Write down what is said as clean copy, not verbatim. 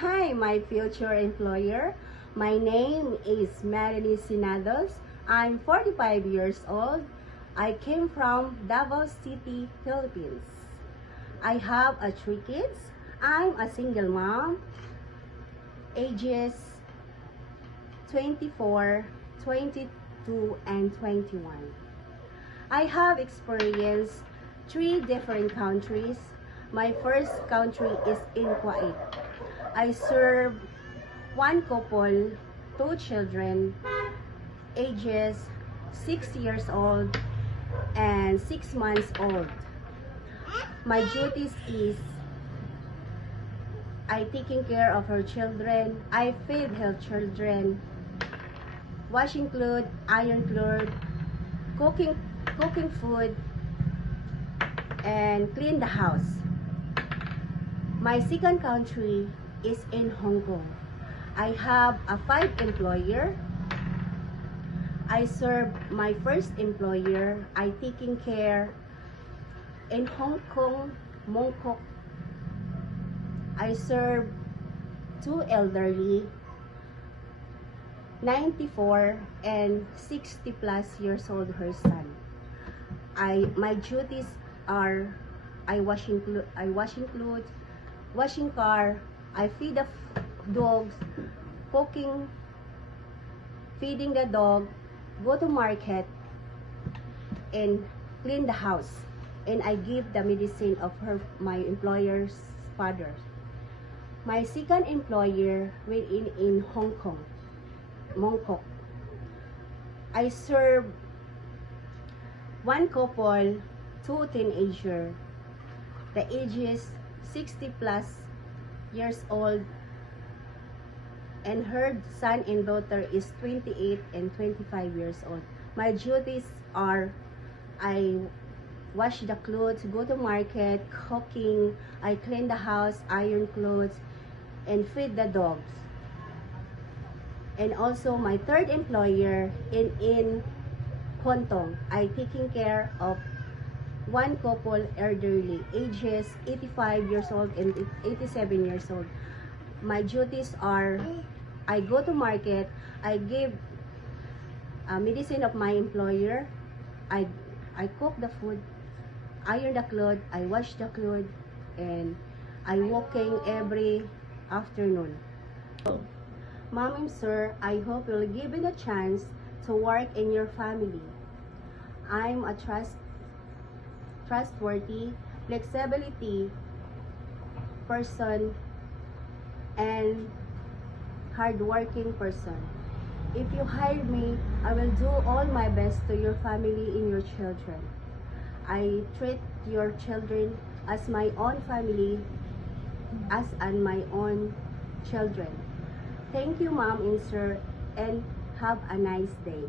Hi, my future employer. My name is Melanie Sinados. I'm 45 years old. I came from Davao City, Philippines. I have three kids. I'm a single mom, ages 24, 22, and 21. I have experienced three different countries. My first country is in Kuwait. I serve one couple, two children, ages 6 years old and 6 months old. My duties is I taking care of her children, I feed her children, washing clothes, iron clothes, cooking food, and clean the house. My second country is in Hong Kong. I have a 5 employer. I serve my first employer. I taking care in Hong Kong, Mongkok. I serve 2 elderly, 94 and 60 plus years old her son. My duties are I washing clothes, washing car, I feed the dogs, cooking, feeding the dog, go to market, and clean the house. And I give the medicine of my employer's father. My second employer in Hong Kong, Mongkok. I serve one couple, 2 teenagers. The ages 60 plus years old, and her son and daughter is 28 and 25 years old. My duties are I wash the clothes, go to market, cooking, I clean the house, iron clothes, and feed the dogs. And also my third employer in Hontong, I taking care of one couple elderly, ages 85 years old and 87 years old. My duties are I go to market, I give medicine of my employer, I cook the food, iron the clothes, I wash the clothes, and I walking every afternoon. Mom and sir, I hope you'll give me the chance to work in your family. I'm a trustworthy, flexibility person, and hardworking person. If you hire me, I will do all my best to your family and your children. I treat your children as my own family, as and my own children. Thank you, Mom and Sir, and have a nice day.